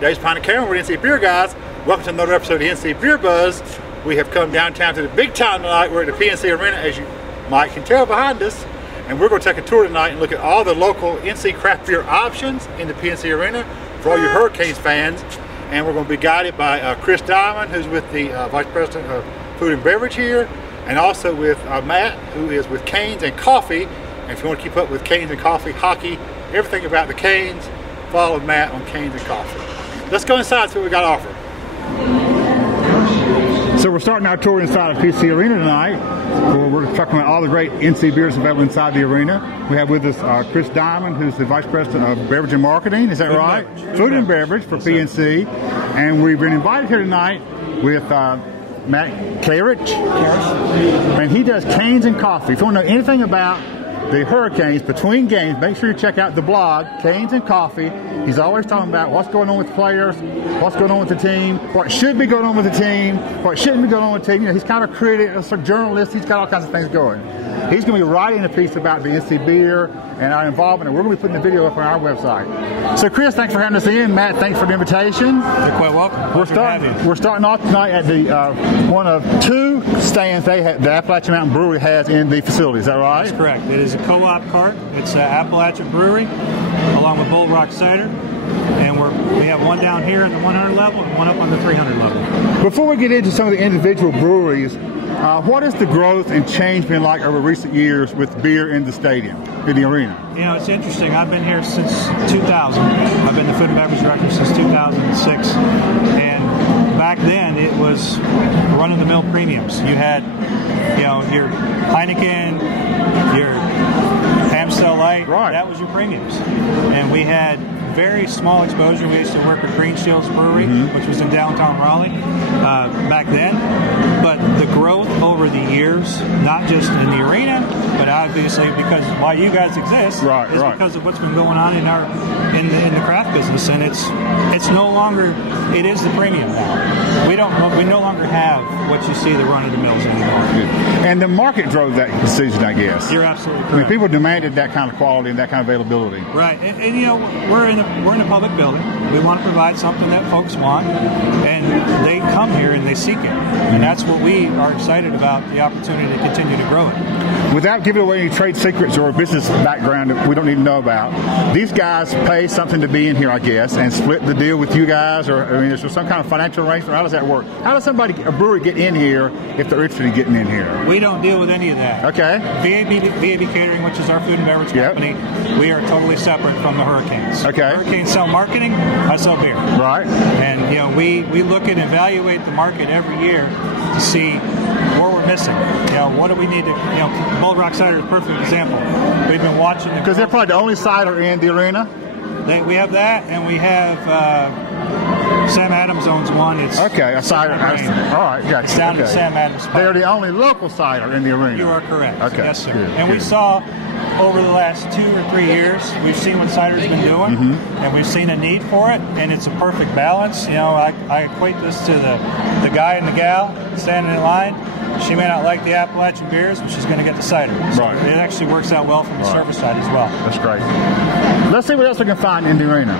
Dave's Pine and Catering with NC Beer Guys. Welcome to another episode of the NC Beer Buzz. We have come downtown to the big time tonight. We're at the PNC Arena, as you might can tell behind us. And we're going to take a tour tonight and look at all the local NC craft beer options in the PNC Arena for all you Hurricanes fans. And we're going to be guided by Chris Diamond, who's with the Vice President of Food and Beverage here, and also with Matt, who is with Canes and Coffee. And if you want to keep up with Canes and Coffee, hockey, everything about the Canes, follow Matt on Canes and Coffee. Let's go inside and see what we got to offer. So we're starting our tour inside of PNC Arena tonight, where we're talking about all the great NC beers available inside the arena. We have with us Chris Diamond, who's the Vice President of Beverage and Marketing. Is that right? Food and Beverage for PNC. And we've been invited here tonight with Matt Karash, and he does Canes and Coffee. If you want to know anything about the Hurricanes between games, make sure you check out the blog, Canes and Coffee. He's always talking about what's going on with players, what's going on with the team, what should be going on with the team, what shouldn't be going on with the team. You know, he's kind of a critic, a journalist. He's got all kinds of things going. He's going to be writing a piece about the NC beer and our involvement, and we're going to be putting the video up on our website. So, Chris, thanks for having us in. Matt, thanks for the invitation. You're quite welcome. We're starting off tonight at the one of two stands the Appalachian Mountain Brewery has in the facility. Is that right? That's correct. It is a co-op cart. It's Appalachian Brewery, along with Rock Hard Cider. And we have one down here at the 100 level and one up on the 300 level. Before we get into some of the individual breweries, what has the growth and change been like over recent years with beer in the stadium, in the arena? You know, it's interesting. I've been here since 2000. I've been the food and beverage director since 2006. And back then, it was run-of-the-mill premiums. You had, you know, your Heineken, your Amstel Light. Right. That was your premiums. And we had very small exposure. We used to work with Green Shields Brewery, which was in downtown Raleigh back then. But the growth over the years, not just in the arena, but obviously because why you guys exist is because of what's been going on in the craft business, and it's no longer, it is the premium now. We no longer have what you see the run of the mills anymore. And the market drove that decision, I guess. You're absolutely correct. I mean, people demanded that kind of quality and that kind of availability. Right, and you know, we're in a public building. We want to provide something that folks want, and they come here and they seek it. And that's what we are excited about, the opportunity to continue to grow it. Without giving away any trade secrets or business background that we don't need to know about, these guys pay something to be in here, I guess, and split the deal with you guys, or I mean, is there some kind of financial arrangement? How does that work? How does a brewery get in here if they're interested in getting in here? We don't deal with any of that. Okay. VAB Catering, which is our food and beverage company, we are totally separate from the Hurricanes. Okay. Hurricanes sell marketing, I sell beer. Right. And you know, we look at and evaluate the market every year to see where we're missing. You know, what do we need to, you know, Rock Cider is a perfect example. We've been watching the... Because they're probably the only cider in the arena? We have that, and we have Sam Adams owns one. It's a cider. All right, gotcha. It's down at Sam Adams Park. They're the only local cider in the arena. You are correct. Okay. Yes, sir. Good, and we saw over the last 2 or 3 years, we've seen what cider's been doing, and we've seen a need for it, and it's a perfect balance. You know, I equate this to the guy and the gal standing in line. She may not like the Appalachian beers, but she's going to get the cider. So it actually works out well from the service side as well. That's great. Let's see what else we can find in the arena.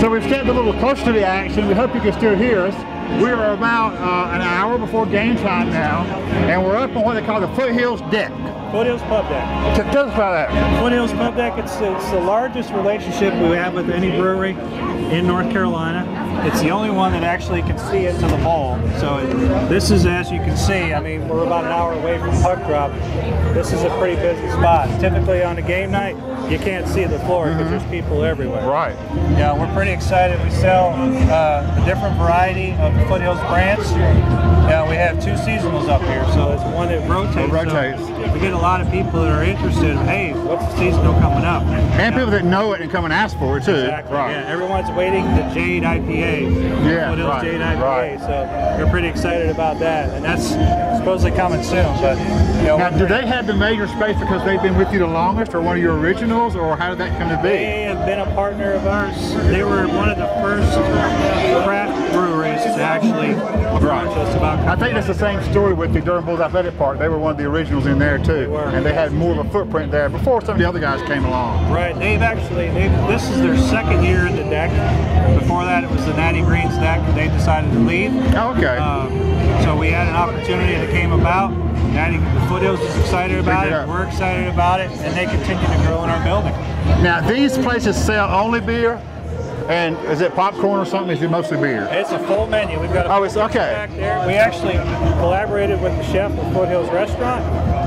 So we've stepped a little closer to the action. We hope you can still hear us. We are about an hour before game time now, and we're up on what they call the Foothills deck. Foothills Pub Deck. Tell us about that. Foothills Pub Deck, it's the largest relationship we have with any brewery in North Carolina. It's the only one that actually can see into the bowl. So this is, as you can see, I mean, we're about an hour away from puck drop. This is a pretty busy spot. Typically on a game night, you can't see the floor because there's people everywhere. Right. Yeah, we're pretty excited. We sell a different variety of the Foothills brands. Yeah, we have 2 seasonals up here, so it's one that rotates. So we get a lot of people that are interested. Hey, what's the seasonal coming up? And people that know it and come and ask for it too. Exactly. Right. Yeah, everyone's waiting the Jade IPA. Foothills Jade IPA. So we're pretty excited about that, and that's supposedly coming soon. But you know, now, do they have the major space because they've been with you the longest, or one of your originals, or how did that come to be? They have been a partner of ours. They were one of the first craft breweries to to actually approach us about. I think that's the same story with the Durham Bulls Athletic Park. They were one of the originals in there too, and they had more of a footprint there before some of the other guys came along. Right. This is their second year in the deck. Before that, it was the Natty Greens deck. They decided to leave. Oh, okay. So we had an opportunity that came about. The Foothills is excited about it. We're excited about it, and they continue to grow in our building. Now, these places sell only beer, and is it popcorn or something? Is it mostly beer? It's a full menu. We've got a it's okay. back there. We actually collaborated with the chef of Foothills Restaurant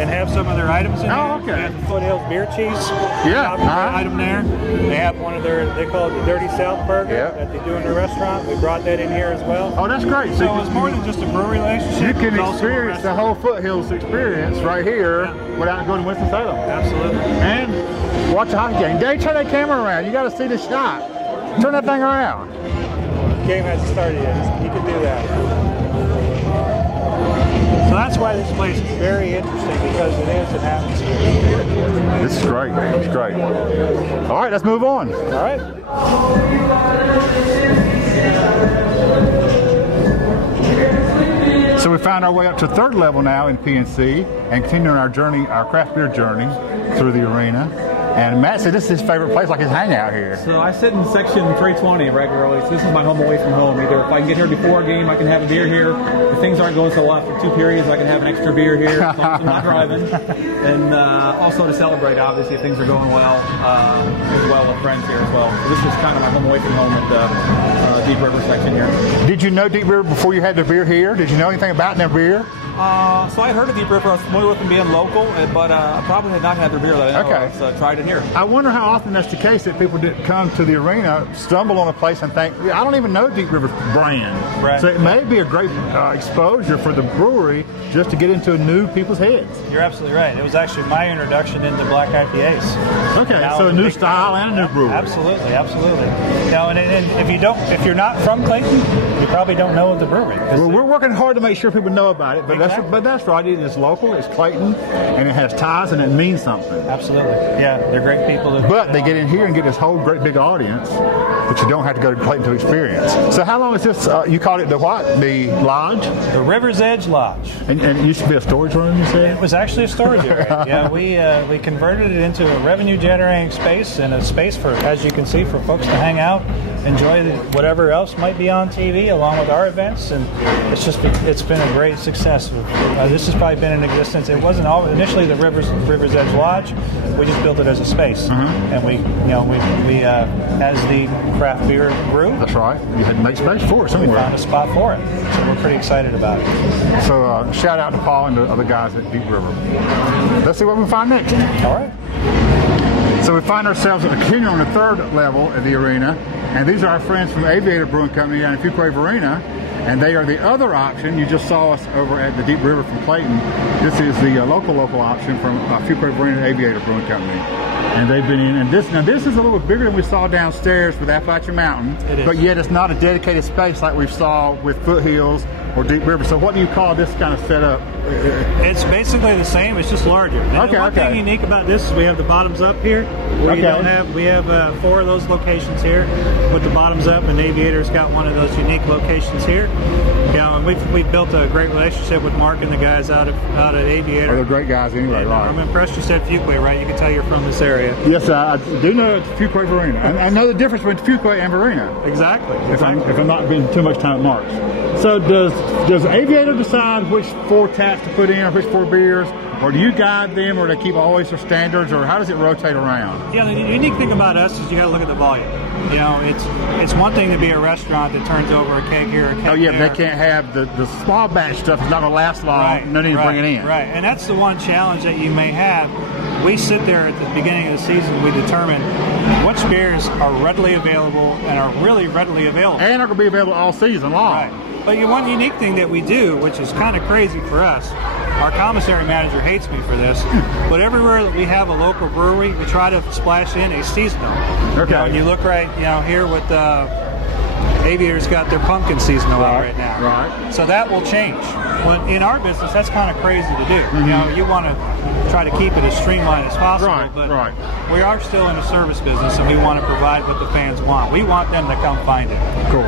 and have some of their items in there. Oh, okay. We have the Foothills beer cheese Yeah. item there. They have one of they call it the Dirty South Burger that they do in their restaurant. We brought that in here as well. Oh, that's great. So it's more than just a brewery relationship. You can experience the whole Foothills experience right here without going to Winston-Salem. Absolutely. And watch a hockey game. Dave, turn that camera around. You got to see the shot. Turn that thing around. The game hasn't started yet. You can do that. So that's why this place is very interesting, because it is an atmosphere. This is great. It's great. All right, let's move on. All right. So we found our way up to third level now in PNC and continuing our journey, our craft beer journey through the arena. And Matt said this is his favorite place, like his hangout here. So I sit in section 320 regularly, so this is my home away from home. Either if I can get here before a game, I can have a beer here. If things aren't going so well after 2 periods, I can have an extra beer here, as long as I'm not driving. And also to celebrate, obviously, if things are going well, as well with friends here as well. So this is kind of my home away from home at the Deep River section here. Did you know Deep River before you had the beer here? Did you know anything about their beer? So I heard of Deep River. I was familiar with them being local, but I probably had not had their beer that I know of, so tried it here. I wonder how often that's the case, that people that come to the arena stumble on a place and think, I don't even know Deep River brand. Right. So it may be a great exposure for the brewery just to get into new people's heads. You're absolutely right. It was actually my introduction into black IPAs. Okay, so a new style and a new brewery. Absolutely, absolutely. You know, and if you're not from Clayton, you probably don't know of the brewery. Well, we're working hard to make sure people know about it, but Exactly. that's right. It is local, it's Clayton, and it has ties, and it means something. Absolutely. Yeah, they're great people. But they get in here and get this whole great big audience, but you don't have to go to Clayton to experience. So how long is this? You called it the what? The lodge? The River's Edge Lodge. And it used to be a storage room, you said? It was actually a storage area. Yeah, we converted it into a revenue generating space, and a space for, as you can see, for folks to hang out, enjoy whatever else might be on TV along with our events, and it's been a great success. This has probably been in existence. It wasn't all initially the River's Edge Lodge. We just built it as a space, and we as the craft beer grew. That's right. You had to make space for it somewhere. We found a spot for it, so we're pretty excited about it. So shout out to Paul and the other guys at Deep River. Let's see what we find next. All right. So we find ourselves continuing on the third level at the arena, and these are our friends from Aviator Brewing Company down in Fuquay Arena, and they are the other option. You just saw us over at the Deep River from Clayton. This is the local option from Fuquay Arena Aviator Brewing Company. And they've been in, and this is a little bit bigger than we saw downstairs with Appalachian Mountain, but yet it's not a dedicated space like we saw with Foothills or Deep River. So what do you call this kind of setup? It's basically the same. It's just larger. Now, the one thing unique about this is we have the bottoms up here. We have 4 of those locations here with the bottoms up, and Aviator's got one of those unique locations here. You know, and we've built a great relationship with Mark and the guys out at Aviator. They're great guys anyway, and, right? I'm impressed you said Fuquay, right? You can tell you're from this area. Yes, I do know it's Fuquay Arena. I know the difference between Fuquay and Verena. Exactly. If I'm not spending too much time at Mark's. So does Aviator decide which 4 taps to put in or which 4 beers, or do you guide them, or they keep always their standards, or how does it rotate around? Yeah, the unique thing about us is you got to look at the volume. You know, it's one thing to be a restaurant that turns over a keg here, a keg there. They can't have the small batch stuff. It's not going to last long. Right, No need to bring it in. Right, and that's the one challenge that you may have. We sit there at the beginning of the season, we determine which beers are readily available and are really readily available. And are going to be available all season long. Right. But one unique thing that we do, which is kind of crazy for us, our commissary manager hates me for this, but everywhere that we have a local brewery, we try to splash in a seasonal. Okay. You look right, here with Aviator's got their pumpkin seasonal out right now. Right. So that will change. But in our business, that's kind of crazy to do. You want to try to keep it as streamlined as possible. Right. But we are still in the service business, and we want to provide what the fans want. We want them to come find it. Cool.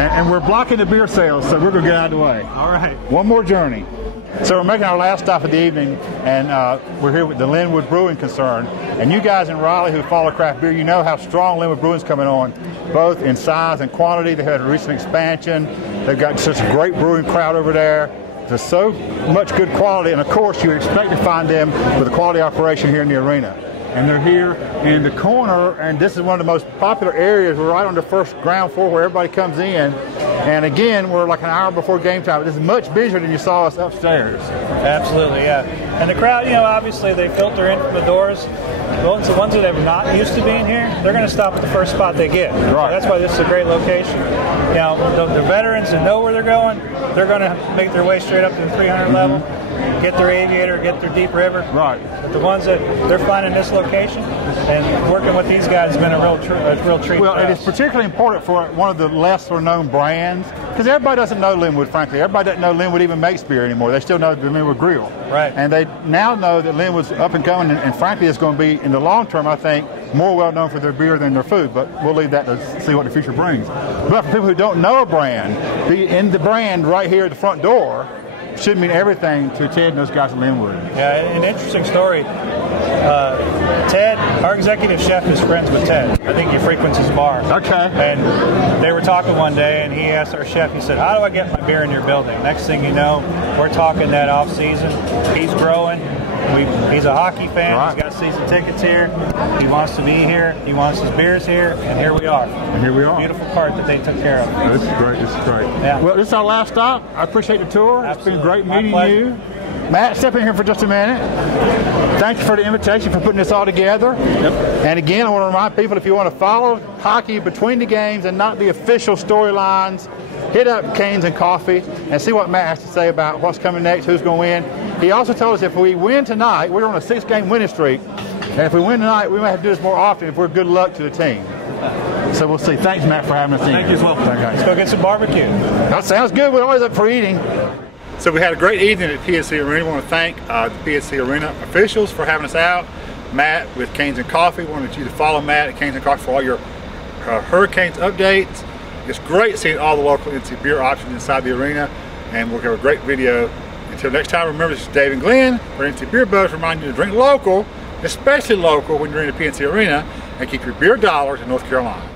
And we're blocking the beer sales, so we're going to get out of the way. All right. One more journey. So we're making our last stop of the evening, and we're here with the Lynnwood Brewing concern. And you guys in Raleigh who follow craft beer, you know how strong Lynnwood Brewing's coming on, both in size and quantity. They had a recent expansion. They've got such a great brewing crowd over there. There's so much good quality, and of course you would expect to find them with a quality operation here in the arena. And they're here in the corner, and this is one of the most popular areas. We're right on the first ground floor where everybody comes in. And again, we're like an hour before game time. This is much busier than you saw us upstairs. Absolutely, yeah. And the crowd, you know, obviously they filter in from the doors. The ones that are not used to being here, they're going to stop at the first spot they get. Right. So that's why this is a great location. You know, the veterans that know where they're going, they're going to make their way straight up to the 300 level, get their Aviator, get their Deep River. Right. But the ones that they're finding this location and working with these guys has been a real treat. Well, for it us. is particularly important for one of the lesser known brands, because everybody doesn't know Lynnwood, frankly. Everybody doesn't know Lynnwood even makes beer anymore. They still know the Lynnwood Grill. Right. And they now know that Lynnwood's up and coming, and frankly, it's going to be, in the long term, I think, more well known for their beer than their food, but we'll leave that to see what the future brings. But for people who don't know a brand, be in the brand right here at the front door should mean everything to Ted and those guys at Lynnwood. Yeah, an interesting story. Ted, our executive chef, is friends with Ted. I think he frequents his bar. Okay. And they were talking one day, and he asked our chef, he said, how do I get my beer in your building? Next thing you know, we're talking that off season. He's growing. He's a hockey fan. Right. He's got season tickets here. He wants to be here. He wants his beers here. And here we are. And here we are. Beautiful cart that they took care of. This is great. This is great. Yeah. Well, this is our last stop. I appreciate the tour. Absolutely. It's been great My meeting pleasure. you. Matt, step in here for just a minute. Thank you for the invitation, for putting this all together. Yep. And again, I want to remind people, if you want to follow hockey between the games and not the official storylines, hit up Canes and Coffee and see what Matt has to say about what's coming next, who's going to win. He also told us if we win tonight, we're on a 6-game winning streak, and if we win tonight, we might have to do this more often if we're good luck to the team. So we'll see. Thanks, Matt, for having us in. Thank you as well. Let's go get some barbecue. That sounds good. We're always up for eating. So we had a great evening at PNC Arena. We want to thank the PNC Arena officials for having us out. Matt with Canes and Coffee. We wanted you to follow Matt at Canes and Coffee for all your Hurricanes updates. It's great seeing all the local NC beer options inside the arena, and we'll have a great video. Until next time, remember, this is Dave and Glenn for NCBeerBuzz, reminding you to drink local, especially local when you're in the PNC Arena, and keep your beer dollars in North Carolina.